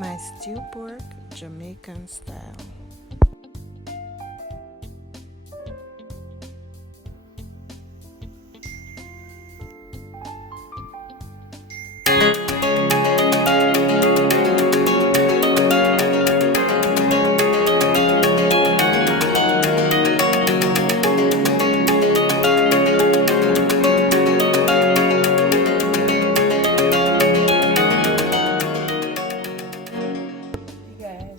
My stewed pork, Jamaican style.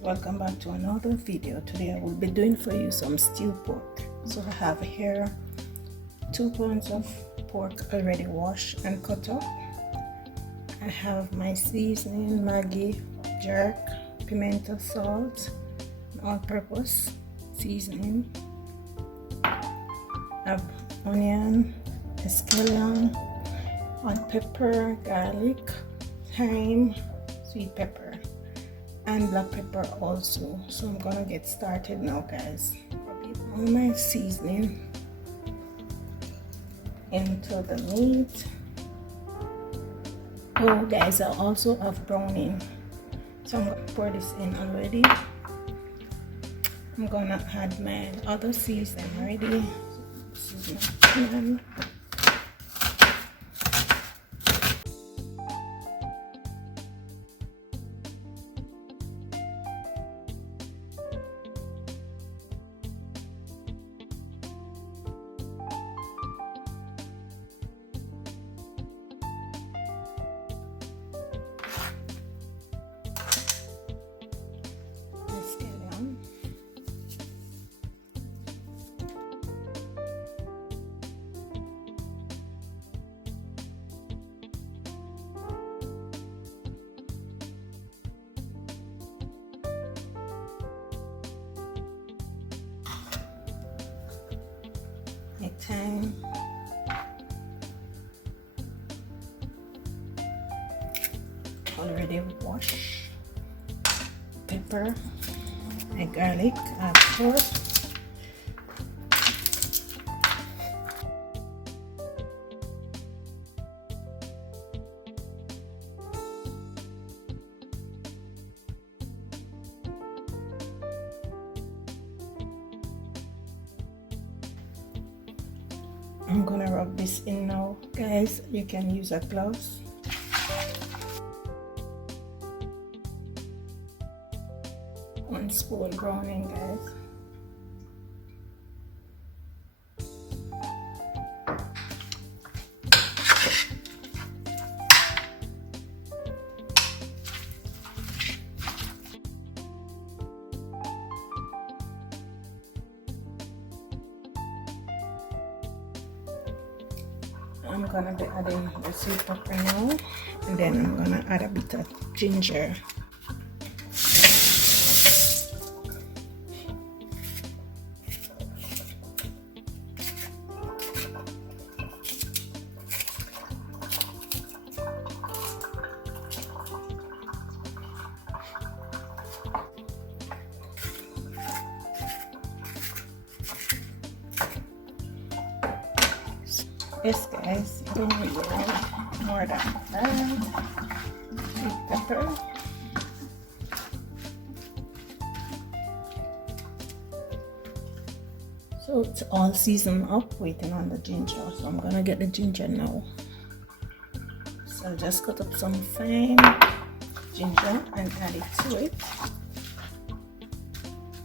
Welcome back to another video. Today I will be doing for you some stewed pork. So I have here 2 pounds of pork already washed and cut up. I have my seasoning, Maggi, jerk, pimento, salt, all-purpose seasoning. I have onion, escallion, hot pepper, garlic, thyme, sweet pepper, and black pepper also. So I'm gonna get started now, guys. All my seasoning into the meat. Oh guys, I also have browning, so I'm gonna pour this in already. I'm gonna add my other seasoning already. This is my pan. Thyme, already washed, pepper, and garlic, add pork, I'm gonna rub this in now, guys. You can use a gloves. One spoon browning, guys. I'm gonna be adding the sweet pepper now, and then I'm gonna add a bit of ginger. Yes, guys, don't really want more than that. Sweet pepper. So it's all seasoned up, waiting on the ginger. So I'm gonna get the ginger now. So I'll just cut up some fine ginger and add it to it.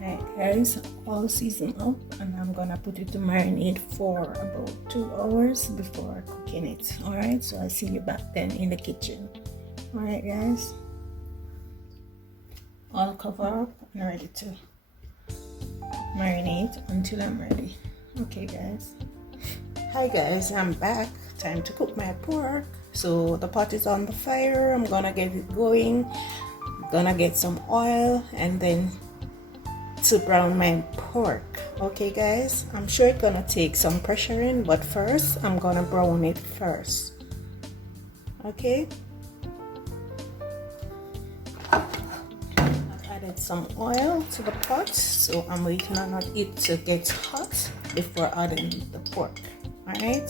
Alright guys, all seasoned up, and I'm gonna put it to marinate for about 2 hours before cooking it. Alright, so I'll see you back then in the kitchen. Alright guys, all cover up and ready to marinate until I'm ready. Okay guys. Hi guys, I'm back. Time to cook my pork. So the pot is on the fire. I'm gonna get it going. I'm gonna get some oil and then to brown my pork. Okay guys, I'm sure it's gonna take some pressure in, but first I'm gonna brown it first. Okay, I've added some oil to the pot, so I'm waiting on it to get hot before adding the pork. All right,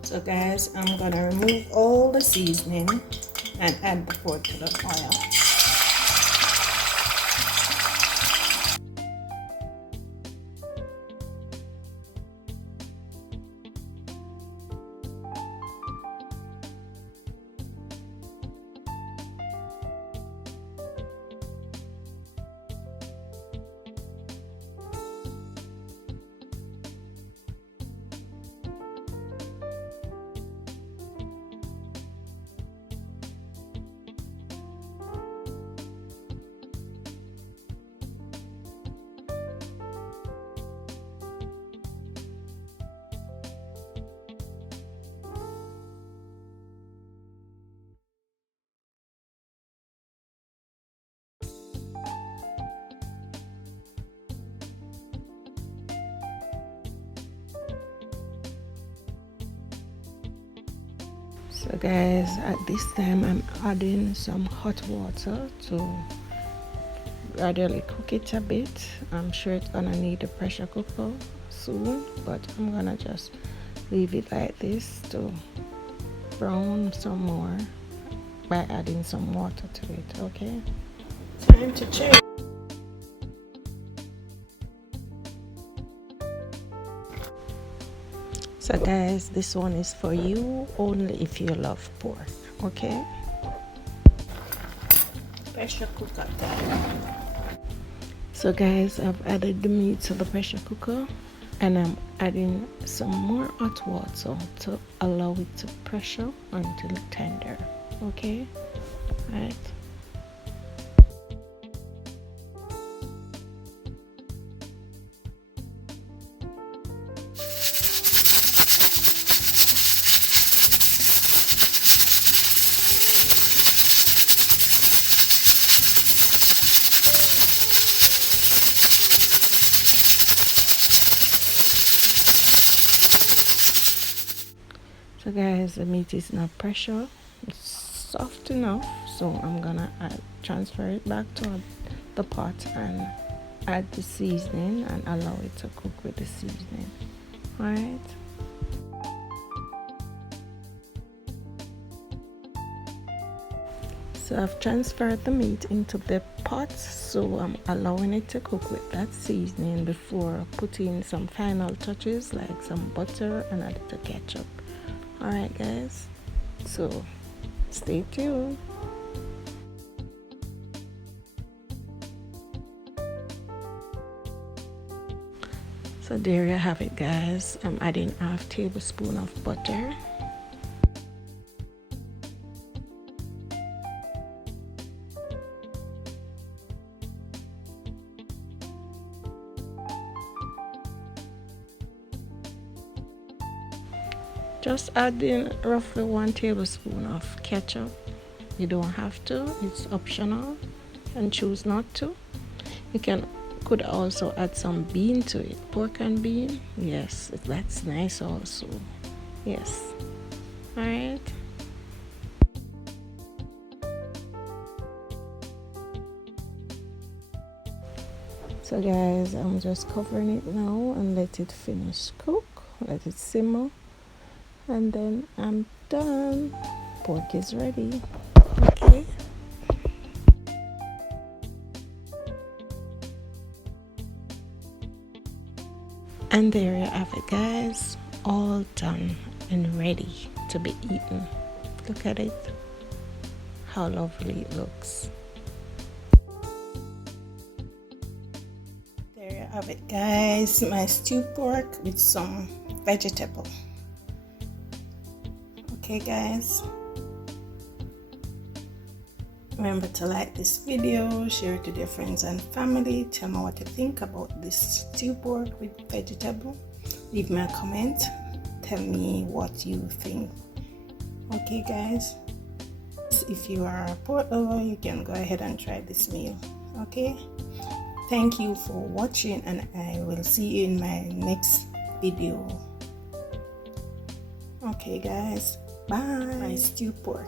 so guys, I'm gonna remove all the seasoning and add the pork to the oil. So guys, at this time I'm adding some hot water to gradually cook it a bit. I'm sure it's gonna need a pressure cooker soon, but I'm gonna just leave it like this to brown some more by adding some water to it. Okay, time to check. So guys, this one is for you only if you love pork. Okay, pressure cooker time. So guys, I've added the meat to the pressure cooker and I'm adding some more hot water to allow it to pressure until tender. Okay, right. So guys, the meat is now pressure, it's soft enough, so I'm gonna transfer it back to the pot and add the seasoning and allow it to cook with the seasoning. Alright, so I've transferred the meat into the pot, so I'm allowing it to cook with that seasoning before putting some final touches like some butter and a little ketchup. Alright guys, so stay tuned. So there you have it guys. I'm adding half tablespoon of butter. Just add in roughly 1 tablespoon of ketchup. You don't have to, it's optional, and choose not to. You could also add some bean to it, pork and bean. Yes, that's nice also. Yes. Alright. So guys, I'm just covering it now and let it finish cook. Let it simmer. And then I'm done. Pork is ready. Okay. And there you have it guys, all done and ready to be eaten. Look at it, how lovely it looks. There you have it guys, my stewed pork with some vegetable. Okay guys, remember to like this video, share it with your friends and family. Tell me what you think about this stewed pork with vegetable. Leave me a comment, tell me what you think. Okay guys, if you are a pork lover, you can go ahead and try this meal. Okay, thank you for watching and I will see you in my next video. Okay guys, bye. My stewed pork.